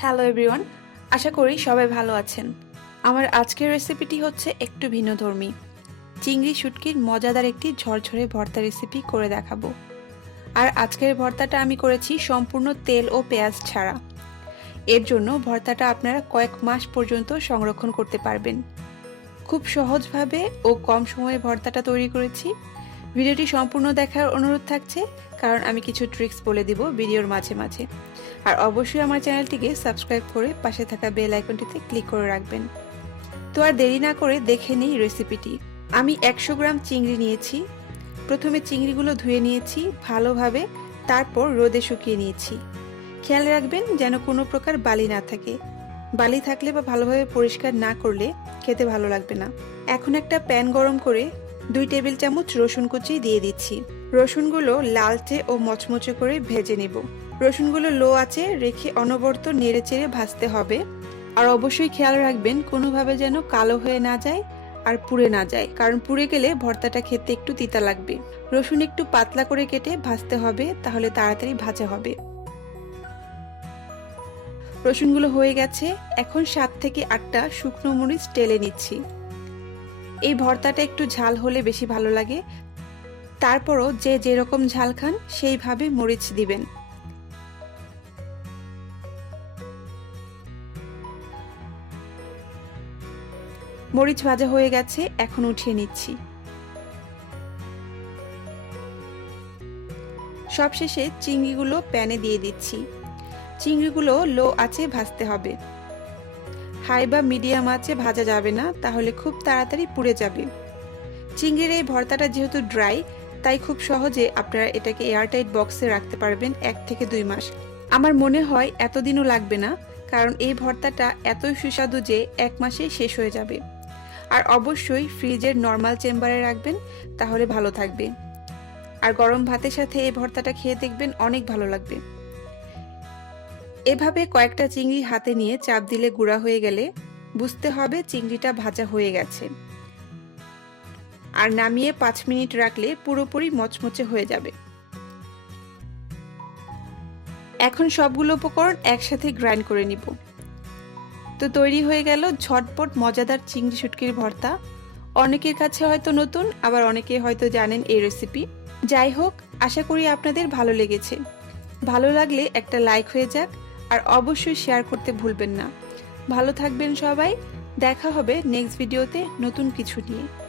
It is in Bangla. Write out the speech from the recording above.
হ্যালো এভরিওয়ান, আশা করি সবাই ভালো আছেন। আমার আজকের রেসিপিটি হচ্ছে একটু ভিন্নধর্মী। চিংড়ি শুটকির মজাদার একটি ঝরঝরে ভর্তা রেসিপি করে দেখাবো। আর আজকের ভর্তাটা আমি করেছি সম্পূর্ণ তেল ও পেঁয়াজ ছাড়া। এর জন্য ভর্তাটা আপনারা কয়েক মাস পর্যন্ত সংরক্ষণ করতে পারবেন। খুব সহজভাবে ও কম সময়ে ভর্তাটা তৈরি করেছি। ভিডিওটি সম্পূর্ণ দেখার অনুরোধ থাকছে, কারণ আমি কিছু ট্রিক্স বলে দিব ভিডিওর মাঝে মাঝে। আর অবশ্যই আমার চ্যানেলটিকে সাবস্ক্রাইব করে পাশে থাকা বেল আইকনটিতে ক্লিক করে রাখবেন। তো আর দেরি না করে দেখে নিই রেসিপিটি। আমি 100 গ্রাম চিংড়ি নিয়েছি। প্রথমে চিংড়িগুলো ধুয়ে নিয়েছি ভালোভাবে, তারপর রোদে শুকিয়ে নিয়েছি। খেয়াল রাখবেন যেন কোনো প্রকার বালি না থাকে। বালি থাকলে বা ভালোভাবে পরিষ্কার না করলে খেতে ভালো লাগবে না। এখন একটা প্যান গরম করে 2 টেবিল চামচ রসুন কুচি দিয়ে দিচ্ছি। রসুনগুলো লালচে ও মচমচে করে ভেজে নেব। রসুনগুলো লো আঁচে রেখে অনবরত নেড়েচেড়ে ভাজতে হবে। আর অবশ্যই খেয়াল রাখবেন কোনোভাবে যেন কালো হয়ে না যায় আর পুড়ে না যায়, কারণ পুড়ে গেলে ভর্তাটা খেতে একটু তিতা লাগবে। রসুন একটু পাতলা করে কেটে ভাজতে হবে, তাহলে তাড়াতাড়ি ভাজা হবে। রসুনগুলো হয়ে গেছে। এখন 7 থেকে 8টা শুকনো মরিচ টেলে নিচ্ছি। এই ভর্তাটা একটু ঝাল হলে বেশি ভালো লাগে। তারপরও যে যেরকম ঝাল খান সেইভাবে মরিচ দিবেন। মরিচ ভাজা হয়ে গেছে, এখন উঠিয়ে নিচ্ছি। সবশেষে চিংড়িগুলো প্যানে দিয়ে দিচ্ছি। চিংড়িগুলো লো আঁচে ভাজতে হবে। হাই বা মিডিয়াম আঁচে ভাজা যাবে না, তাহলে খুব তাড়াতাড়ি পুড়ে যাবে। চিংড়ির এই ভর্তাটা যেহেতু ড্রাই, তাই খুব সহজে আপনারা এটাকে এয়ারটাইট বক্সে রাখতে পারবেন 1 থেকে 2 মাস। আমার মনে হয় এতদিনও লাগবে না, কারণ এই ভর্তাটা এতই সুস্বাদু যে 1 মাসে শেষ হয়ে যাবে। আর অবশ্যই ফ্রিজের নর্মাল চেম্বারে রাখবেন, তাহলে ভালো থাকবে। আর গরম ভাতের সাথে এই ভর্তাটা খেয়ে দেখবেন অনেক ভালো লাগবে। এভাবে কয়েকটা চিংড়ি হাতে নিয়ে চাপ দিলে গুঁড়া হয়ে গেলে বুঝতে হবে চিংড়িটা ভাজা হয়ে গেছে। আর নামিয়ে 5 মিনিট রাখলে পুরোপুরি মচমচে হয়ে যাবে। এখন সবগুলো উপকরণ একসাথে গ্রাইন্ড করে নিব। তো তৈরি হয়ে গেল ঝটপট মজাদার চিংড়ি শুটকির ভর্তা। অনেকের কাছে হয়তো নতুন, আবার অনেকে হয়তো জানেন এই রেসিপি। যাই হোক, আশা করি আপনাদের ভালো লেগেছে। ভালো লাগলে একটা লাইক হয়ে যাক, আর অবশ্যই শেয়ার করতে ভুলবেন না। ভালো থাকবেন সবাই। দেখা হবে নেক্সট ভিডিওতে নতুন কিছু নিয়ে।